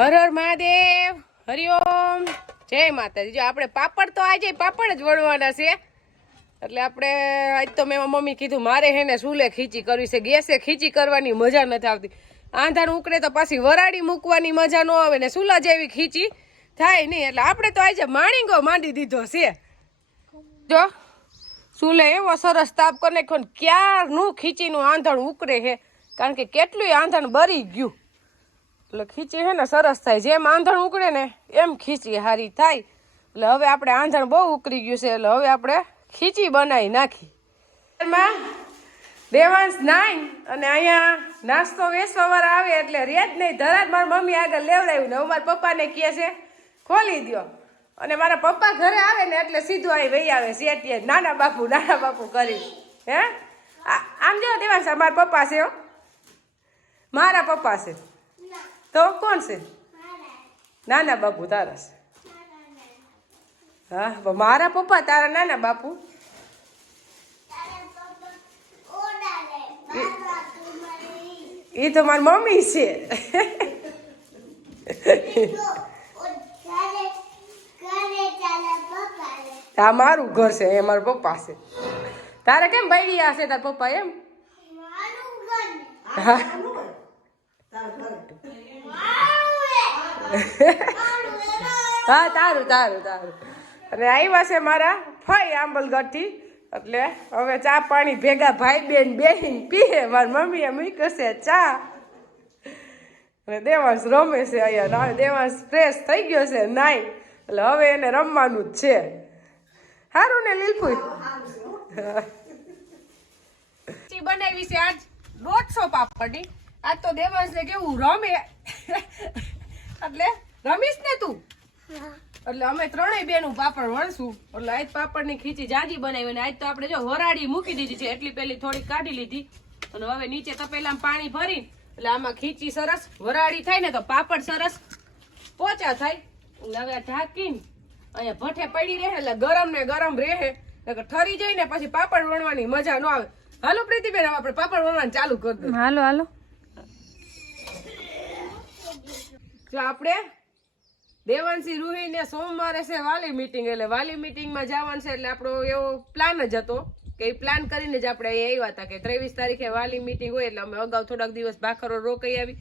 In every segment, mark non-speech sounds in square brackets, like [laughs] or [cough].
હર હર મહાદેવ હરિઓમ જય માતાજી. જો આપણે પાપડ તો આજે પાપડ જ વળવાના છે. એટલે આપણે આજ તો મેં મમ્મી કીધું, મારે હે ને સુલે ખીચી કરવી છે? ગેસે ખીચી કરવાની મજા નથી આવતી. આંધાણ ઉકળે તો પાછી વરાડી મૂકવાની મજા ન આવે ને સુલા જેવી ખીચી થાય નહીં. એટલે આપણે તો આજે માણીંગો માંડી દીધો છે. જો, સુલે એવો સરસ તાપ કરી નાખ્યો ક્યારનું ખીચીનું આંધણ ઉકળે છે? કારણ કે કેટલું આંધણ બરી ગયું. એટલે ખીચી છે ને સરસ થાય. જેમ આંધણ ઉકળે ને એમ ખીચી હારી થાય. એટલે હવે આપણે આંધણ બહુ ઉકળી ગયું છે, એટલે હવે આપણે ખીચી બનાવી નાખી. દેવાંશ નાઈ અને અહીંયા નાસ્તો વેચવાવાળા આવે એટલે રેજ નહીં ધરાજ મારી મમ્મી આગળ લેવડાવ્યું ને હું મારા પપ્પાને કહે છે, ખોલી દ્યો. અને મારા પપ્પા ઘરે આવે ને એટલે સીધું અહીં વહી આવે શેટીએ નાના બાપુ નાના બાપુ કરી. હે? આમ જો દેવાંશ મારા પપ્પા છે હો. મારા પપ્પા છે. તો કોણ છે? નાના બાપુ તારા છે. હા મારા પપ્પા તારા નાના બાપુ? એ તો મારી મમ્મી છે. આ મારું ઘર છે એ મારા પપ્પા છે. તારે કેમ બૈડિયા છે તારા પપ્પા એમ? હા. હા, તારું તારું તારું. અને આવ્યા છે મારા ફઈ આંબલગઢથી. એટલે હવે ચા પાણી ભેગા ભાઈ બેન બેહીન પીએ મારી મમ્મીએ મૂકશે ચા. અને દેવાંશ રમે છે અહીંયા. ના, દેવાંશ ફ્રેશ થઈ ગયો છે નાઈ. એટલે હવે એને રમવાનું જ છે. સારું ને ખીચડી બનાવી છે આજ. દોઢસો પાપડી આજ તો દેવાંશને કેવું રમે. એટલે રમીશ ને તું? એટલે અમે ત્રણેય બેનું પાપડ વણશું. એટલે આજ પાપડની ખીચી જાજી બનાવી અને આજ તો આપણે જો વરાડી મૂકી દીધી છે. એટલી પેલી થોડી કાઢી લીધી. અને હવે નીચે તપેલા પાણી ભરી એટલે આમાં ખીચી સરસ વરાડી થાય ને તો પાપડ સરસ પોચા થાય. એટલે હવે ઢાંકીને અહીંયા ભઠે પડી રહે એટલે ગરમ ને ગરમ રહે. એટલે ઠરી જાય ને પછી પાપડ વણવાની મજા ન આવે. હાલો પ્રીતિબેન હવે આપણે પાપડ વણવાનું ચાલુ કરી દઈએ. હાલો હાલો. જો આપણે દેવાંશી રૂહીને સોમવારે છે વાલી મિટિંગ એટલે વાલી મિટિંગમાં જવાનું છે, એટલે આપણો એવો પ્લાન જ હતો કે એ પ્લાન કરીને જ આપણે અહીંયા આવ્યા હતા કે ત્રેવીસ તારીખે વાલી મિટિંગ હોય, એટલે અમે અગાઉ થોડાક દિવસ ભાખરો રોકાઈ આવી.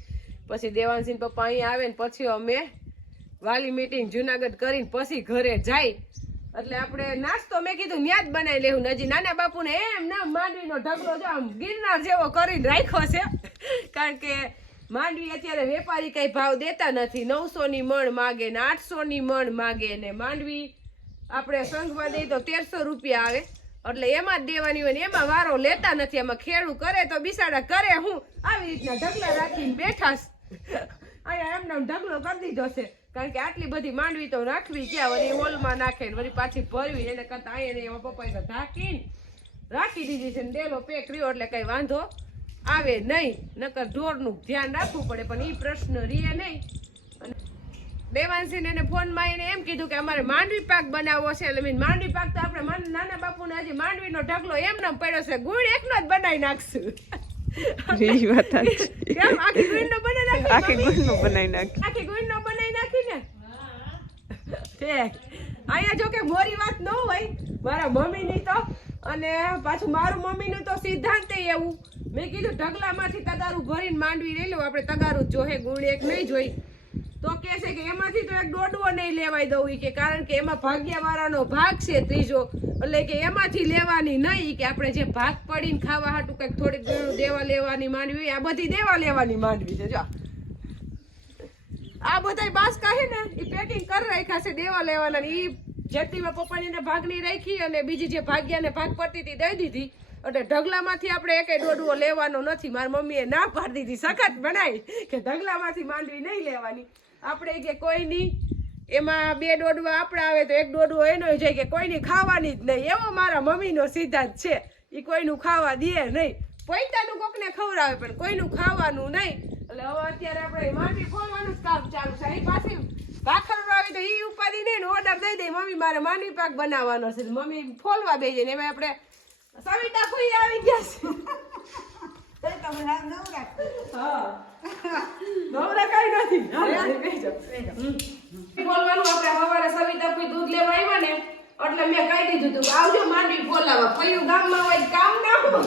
પછી દેવાંશી પપ્પા અહીંયા આવે ને પછી અમે વાલી મીટિંગ જુનાગઢ કરીને પછી ઘરે જાય. એટલે આપણે નાસ્તો મેં કીધું ન્યા જ બનાવી લેવું. નજી નાના બાપુને એમ ના માંડવીનો ઢગલો જો આમ ગિરનાર જેવો કરીને રાખ્યો છે. કારણ કે માંડવી અત્યારે વેપારી કઈ ભાવ દેતા નથી. નવસો ની મણ માગે ને આઠસો ની મણ માગે ને માંડવી આપણે સંઘમાં દઈએ તો તેરસો રૂપિયા આવે. એટલે એમાં જ દેવાની હોય ને એમાં વારો લેતા નથી. એમાં ખેડૂ કરે તો બિસાડા કરે હું. આવી રીતના ઢગલા રાખીને બેઠાશ અહીંયા એમને ઢગલો કરી દીધો છે. કારણ કે આટલી બધી માંડવી તો રાખવી ક્યાં? વળી હોલમાં નાખે ને વળી પાછી ભરવી. એને કરતા અહીંયા એમાં પપ્પાએ ઢાંકીને રાખી દીધી છે ને ડેલો પેક રહ્યો, એટલે કઈ વાંધો આવે નહીં નકર ઢોરનું ધ્યાન રાખવું પડે પણ એ પ્રશ્ન રીએ નહીં. દેવાંશીને એને ફોનમાં એને એમ કીધું કે અમારે માંડવી પાક બનાવવો છે. એટલે મીન માંડવી પાક તો આપણે નાના બાપુને હજી માંડવીનો ઢગલો એમને પડ્યો છે. ગુણ એકનો જ બનાવી નાખશું. આખી ગુણનો બનાવી નાખી આખી ગુણનું બનાવી નાખી. આખી ગુણનો બનાવી નાખી ને? અહીંયા જો કે મોરી વાત ન હોય. મારા મમ્મીની તો અને પાછું મારું મમ્મીનું તો સિદ્ધાંત એવું. મેં કીધું, ઢગલામાંથી તગારું ભરીને માંડવી લઈ લઉં. આપણે તગારું જોહે ગુણ એક નહીં જોઈ. તો કે છે કે એમાંથી તો એક દોડવો નહીં લેવાય દઉં કે, કારણ કે એમાં ભાગ્યવાળાનો ભાગ છે ત્રીજો. એટલે કે એમાંથી લેવાની નહીં કે, આપણે જે ભાગ પડીને ખાવા હાટું કંઈક થોડીક ઘણું દેવા લેવાની માંડવી આ બધી દેવા લેવાની માંડવી છે, જો. આ બધાય બાસકા છે ને એ પેકિંગ કરી રાખ્યા છે દેવા લેવાના એ જેટલીમાં પપ્પાની ભાગની રાખી અને બીજી જે ભાગ્યાને ભાગ પડતી હતી દઈ દીધી. એટલે ઢગલામાંથી આપણે એકે ડોડવો લેવાનો નથી. મારી મમ્મીએ ના પાડી દીધી. સખત બનાવી કે ઢગલામાંથી માંડવી નહીં લેવાની. આપણે કે કોઈની એમાં બે દોડવા આપણે આવે તો એક દોડવો એનો જાય કે કોઈની ખાવાની જ નહીં. એવો મારા મમ્મીનો સિદ્ધાંત છે. એ કોઈનું ખાવા દે નહીં. પૈતાનું કોકને ખવડાવે પણ કોઈનું ખાવાનું નહીં. એટલે હવે અત્યારે આપણે માંડવી ખોલવાનું જ કામ ચાલુ છે. એ પાછી ભાખર આવી તો એ ઉપાધિ નહીં ઓર્ડર દઈ દે. મમ્મી મારે માંડવી પાક બનાવવાનો છે. મમ્મી ફોલવા બેજે ને. એમાં આપણે સવિતા કોઈ આવી ગયા છે. કાંઈ નથી. હા. બોલવાનું આપણે સવારે સવિતા કોઈ દૂધ લેવા આવ્યા ને એટલે મેં કહી દીધું તું આવજો માંડવી બોલાવા. કયું ગામમાં હોય કામ ના હોય.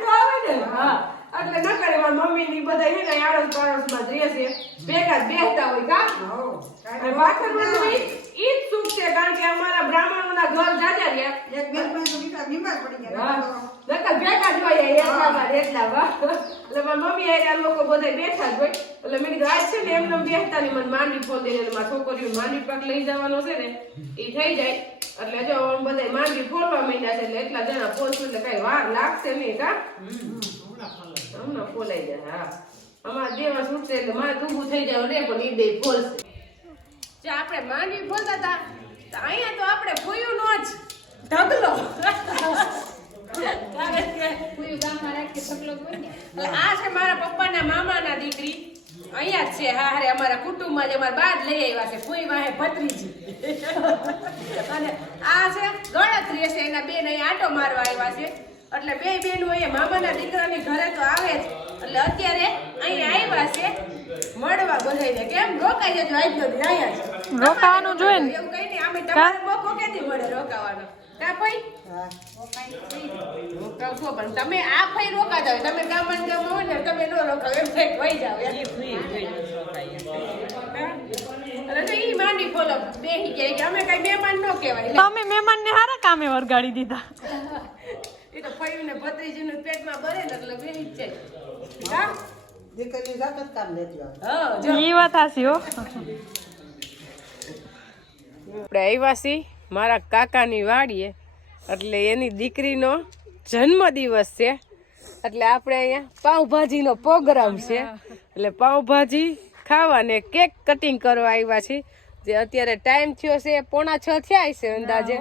તો આવે ને. હા. એટલે ન કરે મારી મમ્મી ની બધા હે ને આડોશ પાડોશમાં જ રહે છે. ભેગા બેસતા હોય કા અને પાછળમાં તો ઈ ઈ જ સુખ છે કારણ કે અમારા બ્રાહ્મણોના ઘર જાજા રહ્યા. હા. નકર ભેગા જ હોય એટલામાં ને એટલામાં એટલે મારી મમ્મી હારે લોકો બધા બેઠા જ હોય. એટલે મેં કીધું આજ છે ને એમને એમ બેસતા નહીં મને માંડવી ફોન દઈને મારા છોકરીઓ માંડવી પાક લઈ જવાનો છે ને એ થઈ જાય. એટલે જો બધા માંડવી ફોડવા માંડ્યા છે એટલે એટલા જણા ફોલશું એટલે કઈ વાર લાગશે નહીં કા? હમણાં ફોલાઈ જાય હા. અમારા દેવા છૂટશે એટલે મારે ઊભું થઈ જાય રે પણ એ બે ફોલશે. જે આપણે માંડવી બોલતા હતા અહીંયા તો આપણે ભૂયું નો જ ઢગલો આ છે મારા પપ્પાના મામાના દીકરી. અહીંયા છે, હા, હારે અમારા કુટુંબમાં જ અમારા બા લઈ આવ્યા છે ફૂઈ વાહે ભત્રીજી. અને આ છે ગણતરી છે એના બેન અહીંયા આટો મારવા આવ્યા છે. એટલે બે બેનો અહીંયા મામાના દીકરાની ઘરે તો આવે જ. એટલે અત્યારે અહીંયા આવ્યા છે. મળવા બધાને કેમ રોકાઈ જજો આજ સુધી અહીંયા રોકાવાનું જોઈએ ને. એવું કઈ નહીં આમે તમારે મોકો કેથી મળે રોકાવાનો? કા ભાઈ રોકાવશો પણ તમે આ ભાઈ રોકાતા હોય તમે ગામમાં ને ગામમાં હોય ને તમે નો રોકાવ એમ થાય વહી જાવ એમ. અરે તો ઈ માંડી ફોલો બેહી કે અમે કઈ મહેમાન નો કહેવાય. લે. તમે મહેમાનને હારા કામે વરગાડી દીધા. [laughs] એ તો ફયું ને ભત્રીજીનું પેટમાં ભરે ને એટલે બેહી જ જાય. હા? હા, જો. ઈ વાત હાસી હો. આપણે આવ્યા મારા કાકાની વાડીએ. એટલે એની દીકરીનો જન્મદિવસ છે. એટલે આપણે અહીંયા પાઉંભાજીનો પ્રોગ્રામ છે. એટલે પાઉંભાજી ખાવા ને કેક કટિંગ કરવા આવ્યા છીએ. જે અત્યારે ટાઈમ થયો છે પોણા છ થયા છે અંદાજે.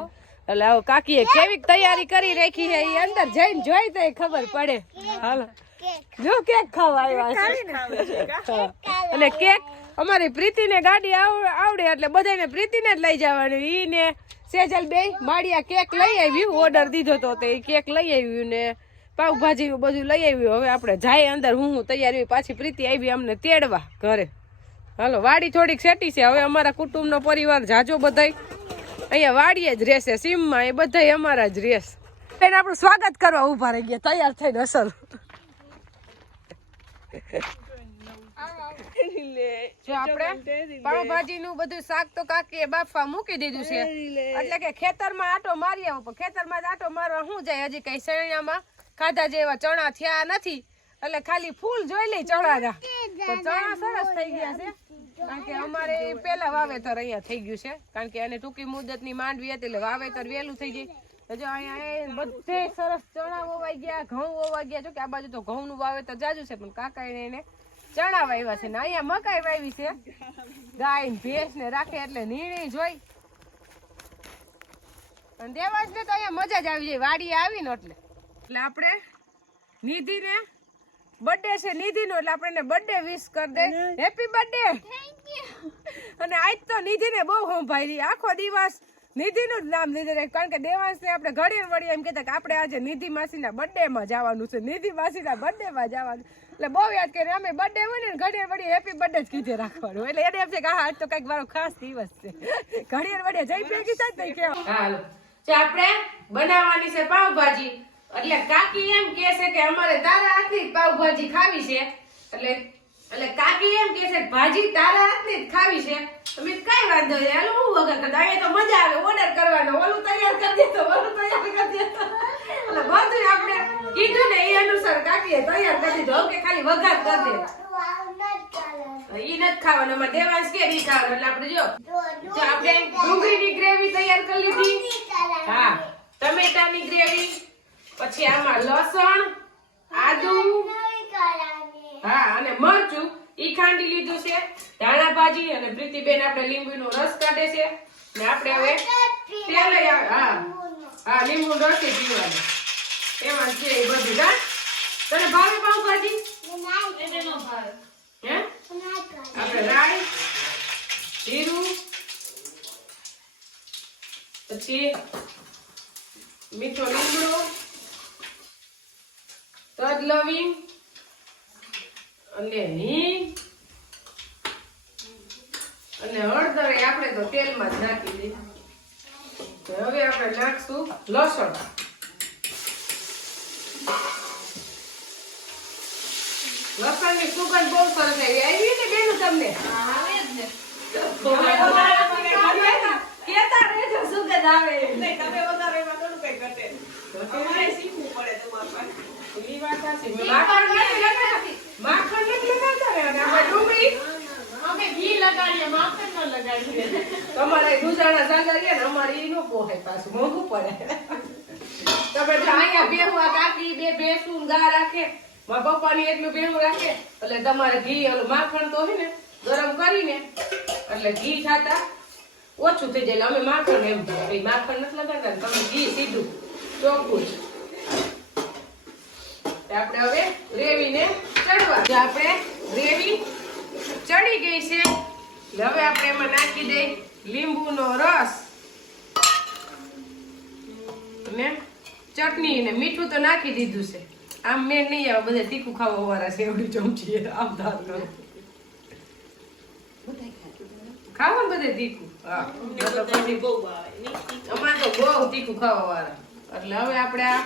એટલે આવો કાકીએ કેવી તૈયારી કરી રાખી છે એ અંદર જઈને જોઈ તો ખબર પડે. હાલો. જો કેક ખાવા આવ્યા છે. અને કેક અમારી પ્રીતિને ગાડી આવડે એટલે બધાને પ્રીતિને જ લઈ જવાની. ઈ ને સેજલ બે માળિયા કેક લઈ આવ્યું ઓર્ડર દીધો તો તે કેક લઈ આવ્યું ને પાઉભાજી બધું લઈ આવ્યું. હવે આપણે જાય અંદર હું હું તૈયાર હોય પાછી પ્રીતિ આવી અમને તેડવા ઘરે. હાલો વાડી થોડીક સેટી છે. હવે અમારા કુટુંબનો પરિવાર જાજો બધાય. અહીંયા વાડીએ જ રહેશે સીમમાં એ બધાય અમારા જ રહેશે. એને આપણું સ્વાગત કરવા ઊભા રહી ગયા તૈયાર થઈને આપણે પાવભાજી નું બધું શાક તો કાકીએ બાફવા મૂકી દીધું છે. એટલે કે ખેતરમાં આટો મારી આવો પણ ખેતરમાં આટો મારવા શું જાય? હજી કઈ શેરણામાં ખાધા જેવા ચણા થયા નથી. એટલે ખાલી ફૂલ જોઈ લઈ ચણા ચણા સરસ થઈ ગયા છે. કારણ કે અમારે પેલા વાવેતર અહીંયા થઈ ગયું છે. કારણ કે એને ટૂંકી મુદતની માંડવી હતી એટલે વાવેતર વહેલું થઈ તો જો અહીંયા બધે સરસ ચણા વવાઈ ગયા ઘઉં વવાઈ ગયા. જો કે આ બાજુ તો ઘઉંનું વાવેતર જાજુ છે પણ કાકા એને ચણા વાવ્યા છે. ને અહીંયા મકાઈ વાવી છે. ગાય ભેંસ ને રાખે એટલે નીણી જોઈ. અને દેવાજ ને તો અહીંયા મજા જ આવી જાય. વાડી આવી ને એટલે. એટલે આપણે નિધિ ને બર્થડે છે નિધિ નો એટલે આપણે એને બર્થડે વિશ કરી દે. હેપી બર્થડે અને આજ તો નિધિને બહુ સંભાળી. આખો દિવસ નિધિનું જ નામ લીધું રહે કારણ કે દેવાંશને આપણે ઘડીએ વળીએ એમ કહેતા કે આપણે આજે નિધિ માસીના બર્થડેમાં જવાનું છે. નિધિ માસીના બર્થડેમાં જવાનું. એટલે બહુ યાદ કરે અમે બર્થડે હોય ને ઘડીએ વળીએ હેપી બર્થડે જ કીધે રાખવાનું. એટલે એને એમ છે કે હા, આજ તો કંઈક મારો ખાસ દિવસ છે. ઘડીએ વળીએ જઈ ભેગી થાય તો કેવા આપણે બનાવવાની છે પાવભાજી. એટલે કાકી એમ કે છે કે અમારે તારા હાથની પાઉભાજી ખાવી છે. એટલે એટલે કાકી એમ કે છે, ભાજી તારા હાથની જ ખાવી છે. તમે કઈ વાંધો નહીં, હાલો, હું વગર કરતા અહીંયા તો મજા આવે ઓર્ડર કરવાનો. ઓલું તૈયાર કરી દેતો ઓલું તૈયાર કરી દેતો એટલે બધું આપણે કીધું ને એ અનુસાર કાકીએ તૈયાર કરી દીધો. કે ખાલી વઘાર કરી દે. ઈ નથી ખાવાનું. અમારે દેવાંશ કે ઈ ખાવાનો? એટલે આપણે જો જો આપણે ડુંગળીની ગ્રેવી તૈયાર કરી લીધી. હા, ટમેટાની ગ્રેવી, પછી આમાં લસણ, આદુ હા, અને મરચું ઈ ખાંડી લીધું છે. ધાણા ભાજી અને પ્રીતિબેન આપણે લીંબુનો રસ કાઢે છે. ને આપણે હવે તેલ હા. હા લીંબુ રસ પીવાનું. એમાં છે એ બધું, હા. તને ભાવે પાઉં ભાજી હે? આપણે રાઈ, જીરું, પછી મીઠો લીમડો, તજ લવિંગ અને હિંગ. અને હળદર એ આપણે તો તેલમાં જ નાખી દીધી. હવે આપણે નાખશું લસણ. લસણની સુગંધ બહુ સરસ આવી આવી ને બેનું તમને? કેતા રહેજો સુગંધ આવે. માખણ તમારે દૂધાણા સાંગરીએ ને અમારે ઈ નો પોહાય પાછું મોંઘું પડે. તમે જો અહીંયા ભેહું કાકી બે ભેંસું ગા રાખે મારા પપ્પાની એટલું ભેહું રાખે એટલે તમારે ઘી ઓલું માખણ તો હે ને ગરમ કરીને એટલે ઘી ખાતા ઓછું થઈ જાય એટલે અમે માખણ એમ માખણ નથી લગાડતા તમે ઘી સીધું ચોખ્ખું જ. આપણે હવે રેવીને ચડવા. આપણે ગ્રેવી ચડી ગઈ છે. હવે આપણે એમાં નાખી દઈ લીંબુનો રસ. ને ચટણી ને મીઠું તો નાખી દીધું છે. આમ મેં નહીં આવે બધા તીખું ખાવા વાળા છે એવડી ચમચી આમ ધાર ખાવા બધે તીખું? હા અમારે તો બહુ તીખું ખાવા વાળા. એટલે હવે આપણે આ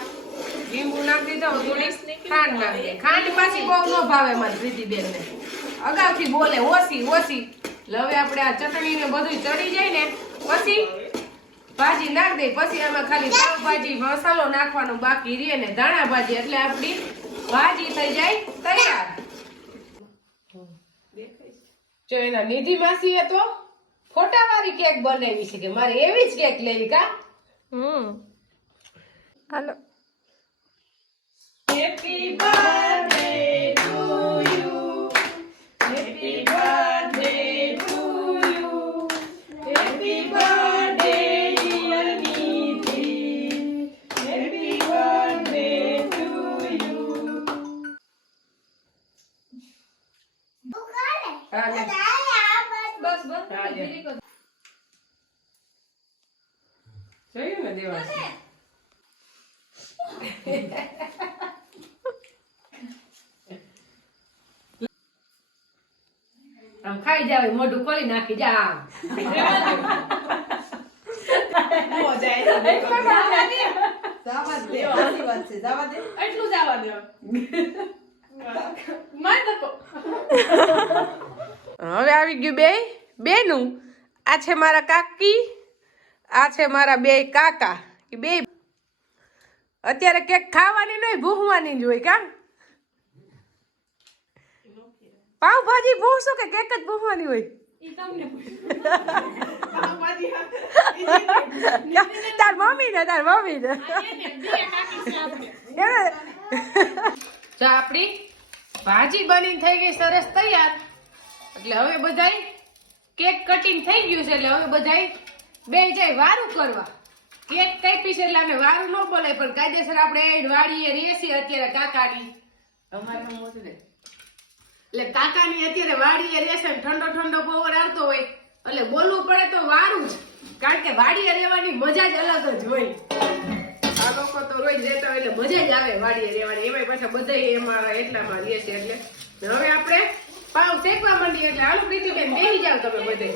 લીંબુ નાખી દઉં થોડી ખાંડ નાખી ખાંડ પાછી બહુ ન ભાવે મારી પ્રીતિબેન ને અગાઉથી બોલે ઓછી ઓછી હવે આપણે આ ચટણી ને બધું ચડી જાય ને, પછી ભાજી નાખ દે, પછી આમાં ખાલી પાવભાજી મસાલો નાખવાનો બાકી રહે ને ધાણા ભાજી. એટલે આપણી ભાજી થઈ જાય તૈયાર. જો એના નિધિ એ તો ફોટા વાળી કેક બનાવી છે કે મારે એવી જ કેક લેવી કા? હમ. હાલો. You. હાલે. હાલે. જોયું ને દેવાંશી? આમ ખાઈ ખોલી નાખી જા હવે આવી ગયું બે, બેનું. આ છે મારા કાકી, આ છે મારા બે કાકા. બે અત્યારે કેક ખાવાની નહીં, ભૂખવાની જ હોય કા પાવભાજી ભૂસો કે કેક જ ભૂખવાની હોય? તાર મમ્મી ને તાર મમ્મી ને. જો આપણી. ભાજી બની થઈ ગઈ સરસ તૈયાર. એટલે હવે બધાય કેક કટિંગ થઈ ગયું છે એટલે હવે બધાય બે જાય વારું કરવા. કેક કાપી છે એટલે અમે વારું ન બોલાય પણ કાયદેસર આપણે વાળીએ રેસી અત્યારે કાકાની. અમારે દે. એટલે કાકાની અત્યારે વાડીએ રહેશે ઠંડો ઠંડો પવન આવતો હોય, એટલે બોલવું પડે તો વારું જ. કારણ કે વાડીએ રહેવાની મજા જ અલગ જ હોય. આ લોકો તો રોજ રહેતા હોય એટલે મજા જ આવે વાડીએ રહેવાની. એમાં પાછા બધા એમાં એટલામાં રહે છે એટલે. હવે આપણે પાવ શેકવા માંડીએ એટલે હાલો પ્રીતિબેન બેસી જાવ તમે બધે